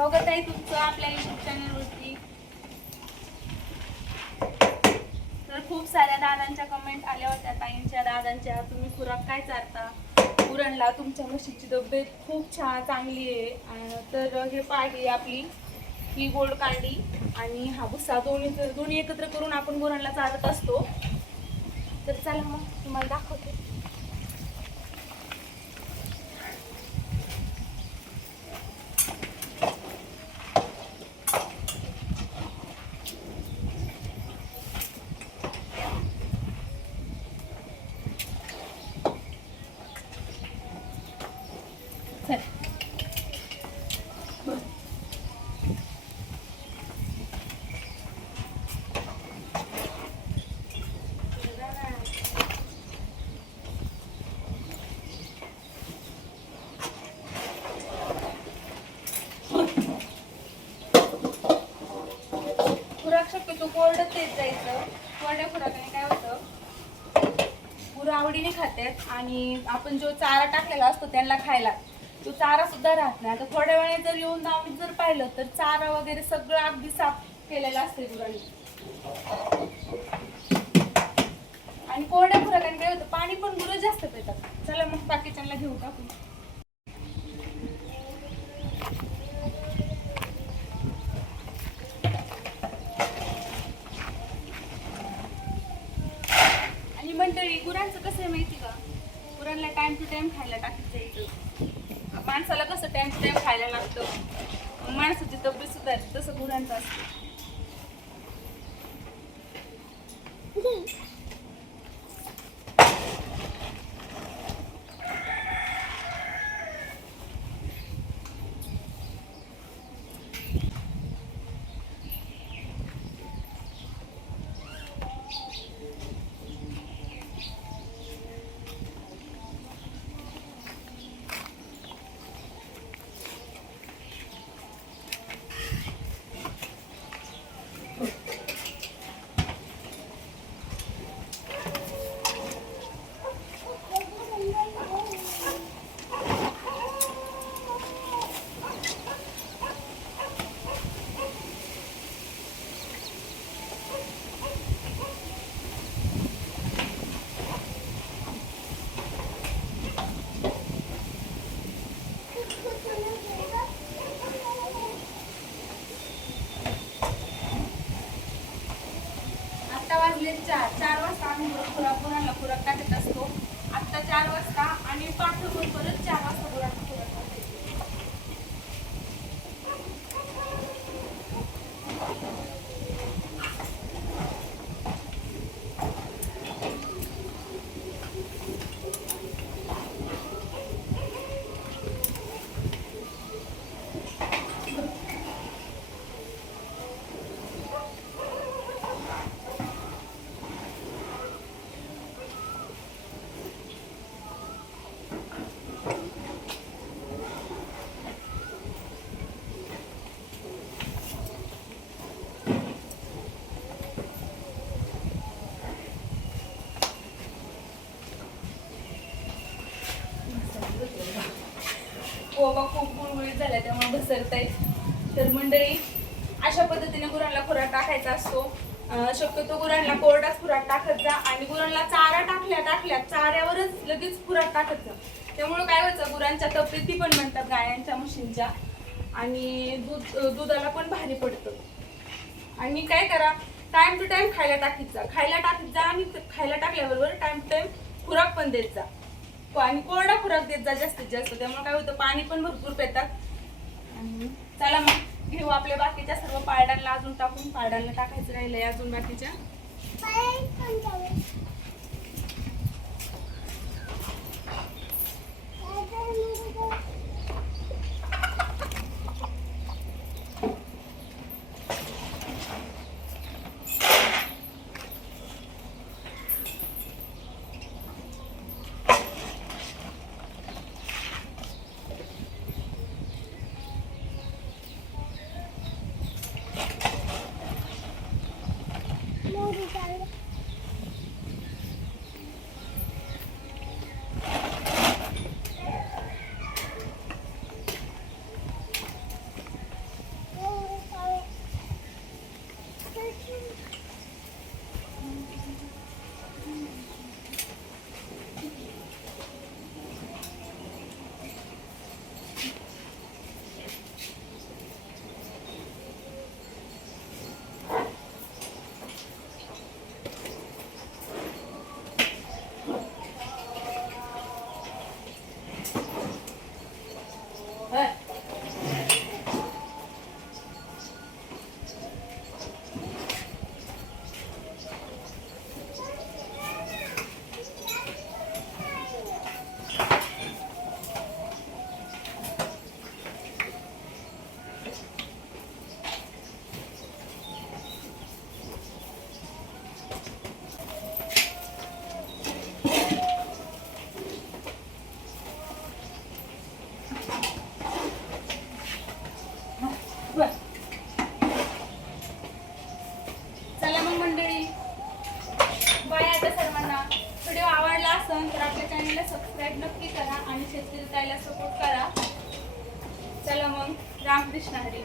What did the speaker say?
स्वागत आहे तुमचं आपल्या युट्यूब चॅनलवरती तर खूप साऱ्या दादांच्या कमेंट आल्या होत्या ताईंच्या दादांच्या. तुम्ही खुराक काय चारता? पुरणला तुमच्या म्हशीची तब्येत खूप छान चांगली आहे. तर हे पाडी आपली ही गोल्ड कांडी आणि हा भुस्सा दोन्ही दोन्ही एकत्र करून आपण गुरांना चारत असतो. तर चला मग तुम्हाला दाखवते. शक्यतो कोरडच तेच जायचं. कोरड्या खुराकाने काय होतं? गुरं आवडीने खातात आणि आपण जो चारा टाकलेला असतो त्यांना खायला. तो चारा सुद्धा राहत नाही. आता थोड्या वेळाने जर येऊन जाऊन जर पाहिलं तर चारा वगैरे सगळं अगदी साफ केलेलं असते गुरांनी आणि कोरड्या खुराकाने काय होतं? पाणी पण गुरं जास्त पितात. चला मग बाकीच्यांना घेऊ का आणि मंडळी गुरांचं कसं आहे माहिती का? गुरांना टाइम टू टाइम खायला टाकीत जायचं माणसाला कसं टाइम टू टाइम खायला लागतं. माणसाची तब्येत सुधारते तसं गुरांचं असतं. कोबा खूप गुळगुळीत झाल्या त्यामुळे घसरत आहे तर मंडळी अशा पद्धतीने गुरांना खुराक टाकायचा असतो. शक्यतो गुरांना कोरडाच खुराक टाकत जा आणि गुरांना चारा टाकल्या टाकल्या चाऱ्यावरच लगेच खुराक टाकत जा. त्यामुळे काय व्हायचं गुरांच्या तब्येती पण म्हणतात गायांच्या म्हशींच्या आणि दूध दुधाला पण भारी पडतं. आणि काय करा टाइम टू टाइम खायला टाकीत जा. खायला टाकीत जा आणि खायला टाकल्याबरोबर टाइम टू टाइम खुराक पण देत जा. आणि कोरडा खुराक देत जा जास्तीत जास्त. त्यामुळे काय होतं पाणी पण भरपूर पेतात. आणि चला मग घेऊ आपल्या बाकीच्या सर्व पारड्यांना अजून टाकून. पारड्यांना टाकायचं राहिलंय अजून बाकीच्या. Thank you. तर आपल्या चॅनलला सबस्क्राईब नक्की करा आणि शेतकरी ताईला सपोर्ट करा. चला मग रामकृष्ण हरी.